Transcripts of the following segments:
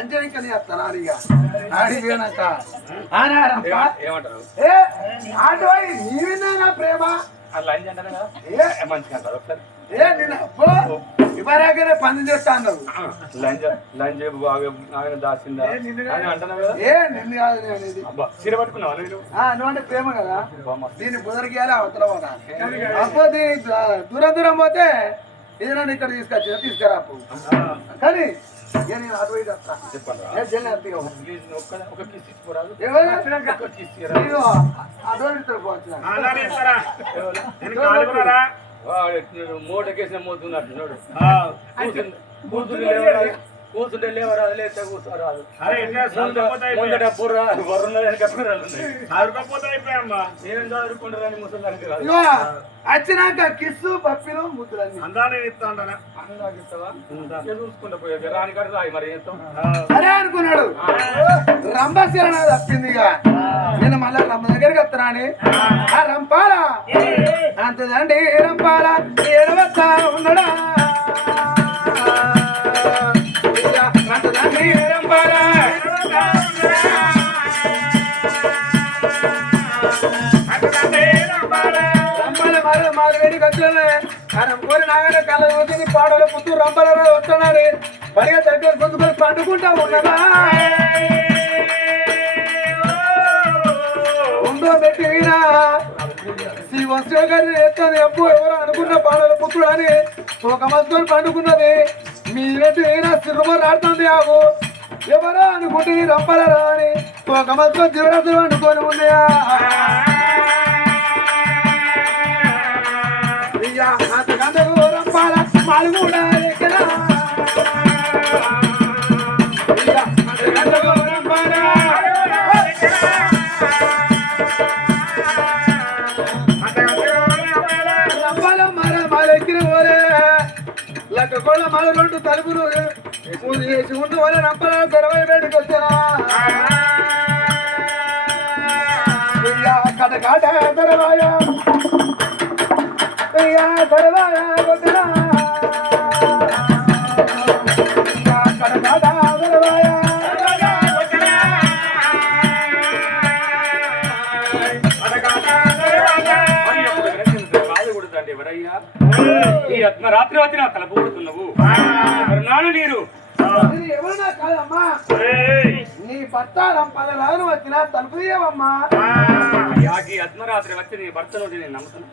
లంచం నీ వస్తాను అడిగా అడిగినాక ఆనారప్ప ఏమంటారు? ఏ ఆటో నీవిన్నా నా ప్రేమ? ఏ మంచిగా అంటారు ఒకసారి? ఏ నేను పని చేస్తా అన్నావు లంచ్ లంచ్ బాగా ఆయన దాచిందా? అని అంటున్నావు కదా? ఏ నిన్ను కాదు నేను అనేది. అబ్బా చీర పట్టుకున్నావా నేను ఆ, నువ్వు అంటే ప్రేమ కదా. దీన్ని బుదరికేయాలి అవతల అప్పుడు దీని దూరం దూరం పోతే ఇది నన్ను ఇక్కడ తీసుకొచ్చిన తీసుకురాపు. కానీ మూటకేసిన మోతున్నట్టు చూడు ఆ. కూర్చుంటే లేవరాదు లేస్తే కూర్చోరాదు. ముందట బుర్ర బుర్రలు అయిపోయామ్మా ఏం చదువుకుంటారని ఇగో వచ్చినాక కిస్సు పప్పిలు ముద్దులన్నీ. అందానే ఇస్తా ఉంటానా అనురాగ్ ఇస్తావా? చూసుకుంటా పోయా రాని కాడ రాయి మరి? సరే అనుకున్నాడు. రంభశరణ తప్పింది ఇక. నేను మళ్ళా రంభ దగ్గరికి వస్తున్నాని ఆ రంపాల. అంతదండి రంపాల. ఏడవస్తా ఉన్నాడా? ఆయన కోరి నాగనే కళ్ళ వచ్చింది పాడలు పుత్తూరు రంపాల వస్తున్నాడు బడిగా దగ్గర కొద్దుకొని పండుకుంటా ఉన్నదా? ఉందో పెట్టి శ్రీ వంశీయ గారి ఎత్తాను ఎప్పు ఎవరు అనుకున్న పాడల పుత్రుడు అని ఒక మస్తుని పండుకున్నది. మీ రెడ్డి వీరా ఆడుతుంది ఆగు. ఎవరో అనుకుంటే రంపలరా అని ఒక మస్తు జీవరాజు అనుకొని ఉన్నాయా లక్క కోళ్ళ తలుపులు చేసి ఉండు వల్ల రంపాల తెరవై బయటకు వచ్చారా? ఇయ్యా, కట కాట తెరవాయా. ఇయ్యా, రాత్రి నా తలపు కొడుతున్నావు మరి నాన్న నీరు. ఇది ఎవరినా కాదమ్మా. నీ భర్త రాను వచ్చిన తలుపు తీయవమ్మా. యాకి అర్ధరాత్రి వచ్చి నీ భర్త నుండి నేను నమ్ముతున్నా.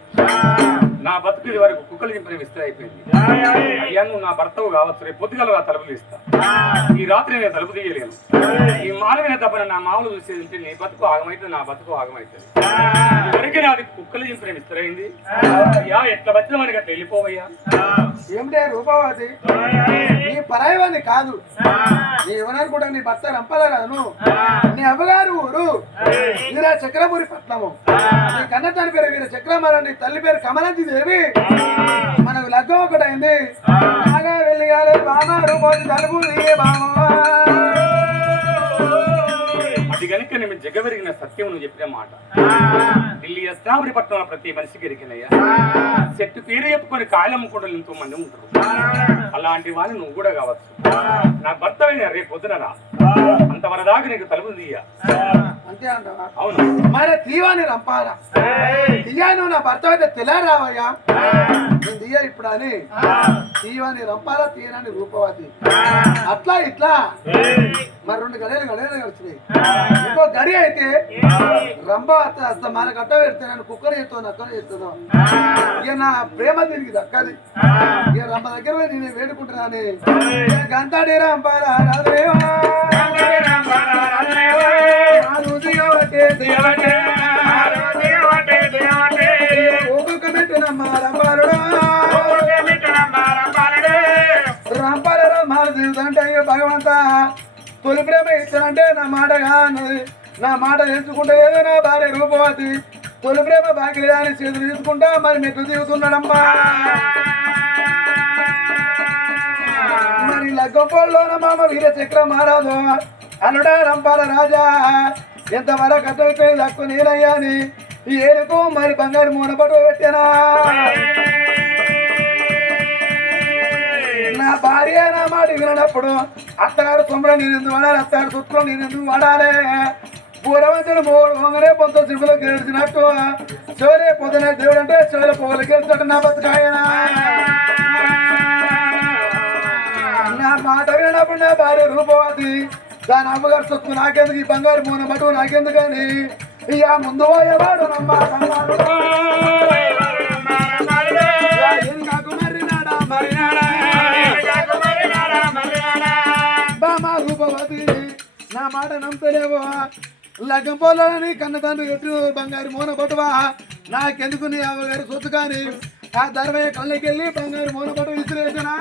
నా బతుకు ఇది వరకు కుక్కలు చింపిన విస్తరి అయిపోయింది. అయ్యా నువ్వు నా భర్తవు కావచ్చు రేపు పొద్దుగల నా తలుపులు ఇస్తా ఈ రాత్రి నేను తలుపు తీయలేను. ఈ మానవిన తప్పన నా మామూలు చూసేది ఉంటే నీ బతుకు ఆగమైతే నా బతుకు ఆగమైతుంది ఇవరికి నాది కుక్కలు చింపిన విస్తరైంది అయ్యా ఎట్లా వచ్చిన మనకి అట్లా వెళ్ళిపోవయ్యా? ఏమిటే రూపవతి నీ పరాయవాణి కాదు. నీ ఏమనుకుంటా నీ భర్త రంపాల నీ అవ్వగారు ఊరు. వీర చక్రపురి పట్నము. నీ కన్న తల్లి పేరు వీర చక్రమర నీ తల్లి పేరు కమలంతి దేవి. మనకు లగ్గం ఒకటైంది. బాగా వెళ్ళి బామ రూపవతి తలుపు తీయే బామ అది కనుక నేను జగవెరిగిన సత్యం నువ్వు చెప్పిన మాట. ఢిల్లీ అస్తాబరి పట్టణంలో ప్రతి మనిషికి ఎరిగినయ్యా. చెట్టు పేరు చెప్పుకొని కాయలు అమ్ముకుంటూ ఎంతో మంది ఉంటారు. అలాంటి వాళ్ళు నువ్వు కూడా కావచ్చు. నా భర్త రేపు పొద్దున రా. అంతవరదాకా నీకు తలుపు తీయ. అంతే అంటావా? మరి తీవాని రంపాల? తీయా నువ్వు నా భర్త అయితే తెల్లారి రావయ్యా? నేను తీయ ఇప్పుడు అని. తీయని రంపాల తీయనని రూపవతి. అట్లా ఇట్లా. మరి రెండు గడియలు గడియలు వచ్చినాయి. ఇంకో గడి అయితే రంభ అస్త మన గట్ట పెడితే నన్ను కుక్కర్ చేస్తావు నక్కలు చేస్తాను ఇక నా ప్రేమ దీనికి దక్కది. ఇక రంభ దగ్గర పోయి నేను వేడుకుంటున్నాను. గంటాడే రంపాల రాజు తొలి ప్రేమ ఇచ్చానంటే నా మాట కానది నా మాట తెలుసుకుంటే ఏదో నా భార్య రూపవతి. తొలి ప్రేమ బాకీ అని చేతులు తీసుకుంటా మరి మెట్లు దిగుతున్నాడమ్మా. మరి లగ్గపోళ్ళలోన మామ వీర చక్ర మారాదు అల్లుడా రంపాల రాజా. ఎంతవరకు అర్థమైపోయింది తక్కువ నేనయ్యా అని ఈ మరి బంగారు మూనపట్టు పెట్టానా? భార్య నా మాట వినప్పుడు అత్తగారు సొమ్మలు నేను ఎందుకు వాడాలి? అత్తగారు సుత్తులు నేను ఎందుకు వాడాలి? పూర్వంతుడు మొగనే పొంత సింపులు గెలిచినట్టు చివరే పొద్దున దేవుడు అంటే చివరి పొగలు గెలిచినట్టు నా బతుకాయనా? నా మాట వినప్పుడు నా భార్య రూపవతి దాని అమ్మగారు సొత్తు నాకెందుకు? ఈ బంగారు మూన మటుకు నాకెందుకని? అని ఇక ముందు పోయేవాడు నమ్మ. మాట నమ్మలేవో లగ్గం పోలని కన్న తండ్రి ఎటు బంగారు మూన పట్టువా? నాకెందుకు నీ అవ్వగారు సొత్తు కానీ? ఆ ధర్మయ్య కళ్ళకెళ్ళి బంగారు మూన పట్టు విసిరేసినా?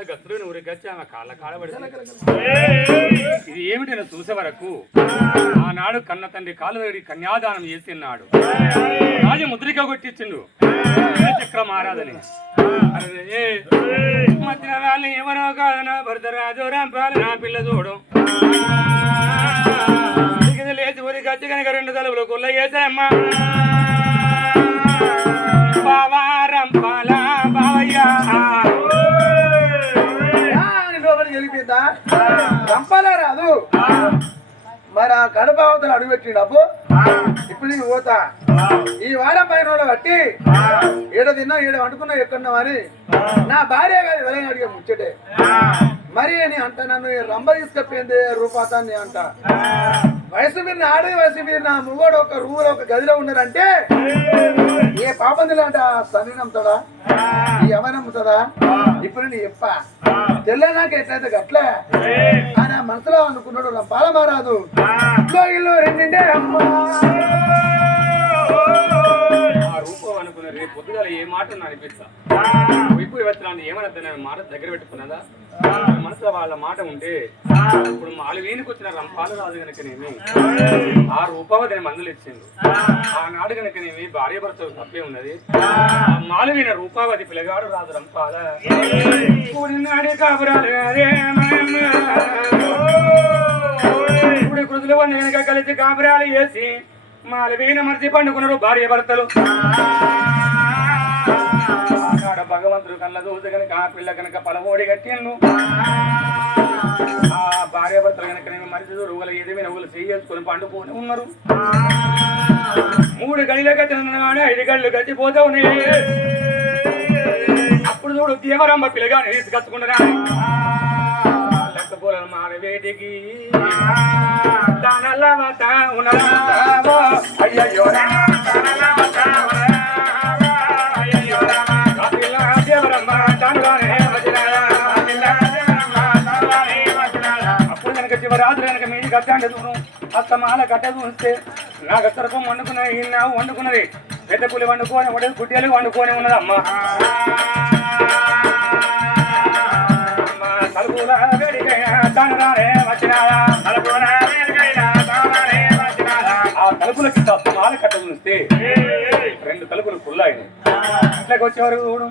ఆ పాల గత్తులను ఉరికొచ్చి ఆమె కాళ్ళ కాలబడి ఇది ఏమిటని చూసే వరకు? ఆనాడు కన్న తండ్రి కాలు వేడి కన్యాదానం చేసినాడు. రాజు ముద్రిక కొట్టించిండు. చక్రం ఆరాధని అరే, మధ్యన వాళ్ళు ఎవరో కాదు నా భర్త రాజు రాంపాలు నా పిల్ల చూడు. లేచి ఊరి గచ్చి కనుక రెండు తలుపులు కుల్ల చేశామ్మా మరి ఆ కడప అవతల అడుగు పెట్టిండు అప్పు ఇప్పుడు నీకు పోతా. ఈ వారం పైన రోజులు బట్టి ఈడ తిన్నా ఈడ వండుకున్నా ఎక్కడున్నావు అని నా భార్య కాదు ఎవరైనా అడిగే ముచ్చటే. మరి అని అంట నన్ను రంబ తీసుకపోయింది రూపాతాన్ని అంట. వయసు మీరు ఆడే వయసు మీరు నా ముగోడు ఒక రూములో ఒక గదిలో ఉన్నారంటే ఏ పాపందులు అంట తల్లి నమ్ముతాడా? ఈ ఎవరు నమ్ముతుందా ఇప్పుడు నీ చెప్ప తెల్లనాక ఎట్లయితే గట్లే? ఆయన మనసులో అనుకున్నాడు రంపాల మారాదు ఇల్లు ఇల్లు రెండిండే అమ్మా. అనుకున్న రేపు పొద్దుగాల ఏ మాట ఉన్నా అనిపిస్తా ఇప్పుడు వచ్చిన ఏమన్నా మాట దగ్గర పెట్టుకున్నదా మనసులో వాళ్ళ మాట ఉంటే ఇప్పుడు మాలు వీనికి రంపాలు రాదు కనుకనేమి ఆ రూపవతిని మందులు ఇచ్చిండు ఆనాడు కనుకనేమి భార్య భర్త తప్పే ఉన్నది ఆ మాలు రూపావతి పిల్లగాడు రాదు రంపాల కాబరాలు అదే ఇప్పుడు కృతులు నేను కలిసి కాబరాలు వేసి మాలవీన మర్చి పండుకున్నారు భార్య భర్తలు. భగవంతుడు కళ్ళ దూత కనుక ఆ పిల్ల కనుక పలమోడి కట్టిండు. ఆ భార్య భర్తలు కనుక నేను మరిచి రుగలు ఏదేమైనా రుగలు చేసుకొని పండుకొని ఉన్నారు. మూడు గడిలో కట్టిన ఐదు గళ్ళు గచ్చిపోతా ఉన్నాయి అప్పుడు చూడు దేవరమ్మ పిల్లగా తీసుకొచ్చుకుంటున్నా లెక్కపోలను మానవేటికి దానల్లవత ఉన్నదా అయ్యయ్యో దేవరమ్మ శివరాత్రి మీది అస్తమాల కట్ట చూస్తే నాకు సర్పం వండుకున్నది ఈ వండుకున్నది. పెద్ద పులి వండుకొని ఉండదు గుడ్డలు వండుకొని ఉన్నదమ్మా. ఆ తలుపులకి అస్తమాల కట్ట చూస్తే రెండు తలుపులు కుల్లాయి ఇట్లాకి వచ్చేవారు చూడు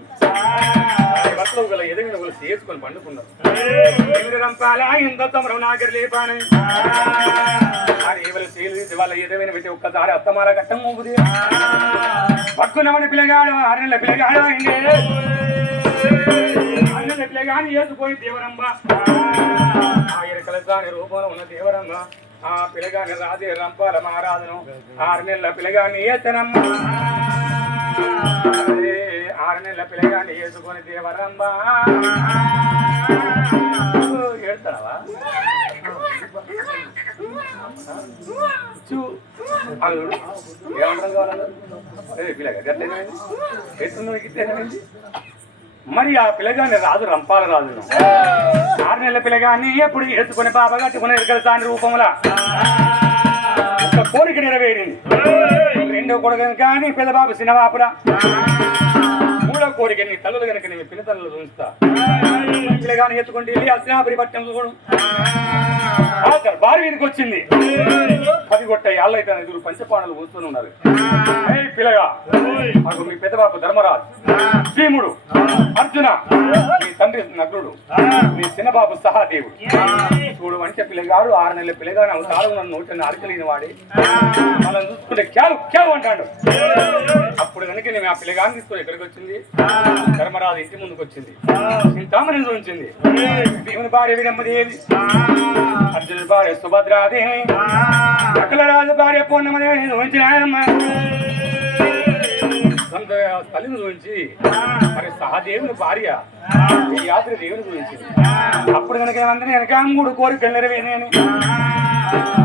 బట్టలు గల ఎదిగిన వాళ్ళు చేసుకొని పండుకున్నారు. ఎనిమిది రంపాల? ఇంత తమరం నాగరి లేపాని. అది ఎవరు వాళ్ళ ఏదైనా పెట్టి ఒక్కసారి అత్తమాల కట్టం ఊపుది పక్కునమని పిల్లగాడు ఆరు నెలల పిల్లగాడు అయింది. ఆరు నెలల పిల్లగాని వేసుకొని దేవరమ్మ ఎరకల దాని రూపంలో ఉన్న దేవరమ్మ ఆ పిల్లగాని రాజే రంపాల మహారాజును ఆరు నెలల పిల్లగాని ఏతనమ్మ ఆరు నెలల పిల్లగాని వేసుకొని దేవరమ్మ ఏడుతావా చూ అది చూడు. ఏమంటారు కావాలన్నా మరి ఆ పిల్లగాని రాజు రంపాల రాజును ఆరు నెలల పిల్లగాన్ని ఎప్పుడు ఎత్తుకుని పాప కట్టుకుని ఎరగలుతాని రూపంలో. ఒక కోరిక నెరవేరింది. రెండో కొడుకు కానీ పెద్ద బాబు చిన్నబాపురా మూడో కోరిక నీ తల్లులు కనుక నీ పిల్ల తల్లులు చూస్తా పిల్లగాని ఎత్తుకుంటే వెళ్ళి అస్నాపురి పట్టణం చూడు. ఆ వీరికి వచ్చింది. పది కొట్ట అయితే ఎదురు పంచపాణలు కూర్చొని ఉన్నారు. పిల్లగా మాకు మీ పెద్ద బాపు ధర్మరాజు భీముడు అర్జున మీ తండ్రి నగ్నుడు మీ చిన్నబాబు సహాదేవుడు. చూడు అంటే పిల్లగాడు ఆరు నెలల పిల్లగాడు అవతారం నన్ను నోటిని అరకలేని వాడి. మనం చూసుకుంటే క్యావు క్యావు అంటాడు. అప్పుడు కనుక నేను ఆ పిల్లగాని తీసుకొని ఎక్కడికి వచ్చింది? ధర్మరాజు ఇంటి ముందుకు వచ్చింది. చింతామణి ఉంచింది. భీముని భార్య విడమ్మదేవి అర్జున భార్య సుభద్రాదేవి సకల రాజు భార్య పూర్ణమదేవిని ఉంచినాయమ్మ తల్లిని గురించి మరి సహదేవుని భార్య ఈ యాత్ర దేవుని గురించి అప్పుడు కనుక ఏమంటే వెనక మూడు కోరికలు నెరవేనేని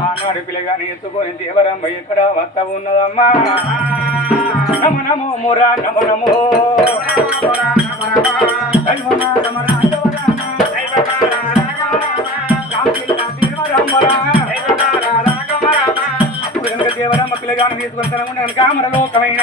ఆనాడు పిల్లగాని ఎత్తుకొని దేవరమ్మ ఎక్కడ వత్త ఉన్నదమ్మా? నమ నమో మురా నమ. నమో నమ నమ నమ. రామ. అప్పుడు తీసుకొని కనుక అమరలోకమైన